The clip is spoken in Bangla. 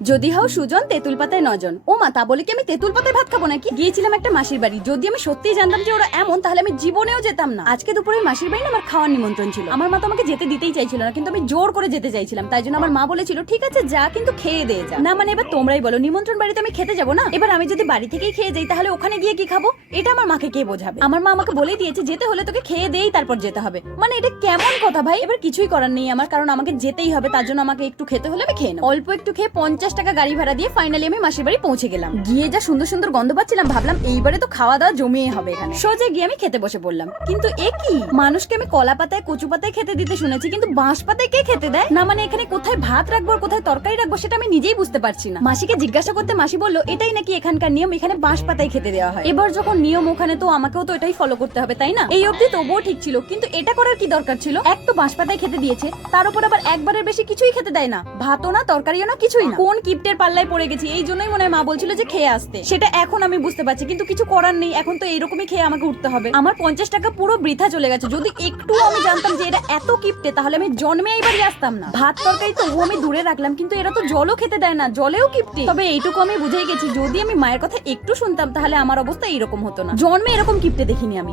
যদি হও সুজন, তেঁতুল পাতায় নজন। ও মা তা বলে কি আমি তেঁতুল পাতায় ভাত খাব নাকি? গিয়েছিলাম একটা মাসির বাড়ি। যদি আমি সত্যিই জানতাম যে ওরা এমন, তাহলে আমি জীবনেও যেতাম না। আজকে দুপুরে মাসির বাড়ি আমার খাওয়ার নিমন্ত্রণ ছিল। আমার মা তো আমাকে যেতে দিতেই চাইছিল না, কিন্তু আমি জোর করে যেতে চাইছিলাম। তাই জন্য আমার মা বলেছিল, ঠিক আছে, যা, কিন্তু খেয়ে দিয়ে যা। না মানে এবার তোমরাই বলো, নিমন্ত্রণ বাড়িতে আমি খেতে যাব না? এবার আমি যদি বাড়ি থেকেই খেয়ে যাই, তাহলে ওখানে গিয়ে কি খাব? এটা আমার মাকে কে বোঝাবে? আমার মা আমাকে বলেই দিয়েছে, যেতে হলে তোকে খেয়ে দেই তারপর যেতে হবে। মানে এটা কেমন কথা ভাই? এবার কিছুই করার নেই আমার, কারণ আমাকে যেতেই হবে, তার জন্য আমাকে একটু খেতে হলে আমি খেয়ে নেব। অল্প একটু খেয়ে পঞ্চাশ টাকা গাড়ি ভাড়া দিয়ে ফাইনালি আমি মাসির বাড়ি পৌঁছে গেলাম। গিয়ে যা সুন্দর সুন্দর গন্ধ পাচ্ছিলাম, ভাবলাম এইবারে তো খাওয়া দাওয়া জমিয়ে হবে এখানে। সোজা গিয়ে আমি খেতে বসে পড়লাম। কিন্তু এ কি? মানুষকে আমি কলা পাতায়, কচু পাতায় খেতে দিতে শুনেছি, কিন্তু বাঁশ পাতায় কে খেতে দেয়? না মানে এখানে কোথায় ভাত রাখব কোথায় তরকারি রাখব সেটা আমি নিজেই বুঝতে পারছি না। মাসিকে জিজ্ঞাসা করতে মাসি বলল, এটাই নাকি এখানকার নিয়ম, এখানে বাঁশ পাতায় খেতে দেওয়া হয়। এবার যখন নিয়ম ওখানে, তো আমাকেও তো এটাই ফলো করতে হবে, তাই না? এই অবধি তবুও ঠিক ছিল, কিন্তু এটা করার কি দরকার ছিল? এক তো বাঁশ পাতায় খেতে দিয়েছে, তার উপর আবার একবারের বেশি কিছুই খেতে দেয় না। ভাতও না, তরকারিও না, কিছুই না। কোন কিপ্টের পাল্লায় পড়ে গেছি, এই জন্যই মনে হয় মা বলছিল যে খেয়ে আসতে। সেটা এখন আমি বুঝতে পারছি, কিন্তু কিছু করার নেই, এখন তো এইরকমই খেয়ে আমাকে উঠতে হবে। আমার পঞ্চাশ টাকা পুরো বৃথা চলে গেছে, যদি একটু আমি জানতাম যে এটা এত কিপ্টে, তাহলে আমি জন্মে এইবারই আসতাম না। ভাত তরকারি তো আমি দূরে রাখলাম, কিন্তু এরা তো জলও খেতে দেয় না, জলেও কিপ্টে। তবে এইটুকু আমি বুঝেই গেছি, যদি আমি মায়ের কথা একটু শুনতাম, তাহলে আমার অবস্থা এইরকম হতো না। জন্মে এরকম কিপ্টে দেখিনি আমি।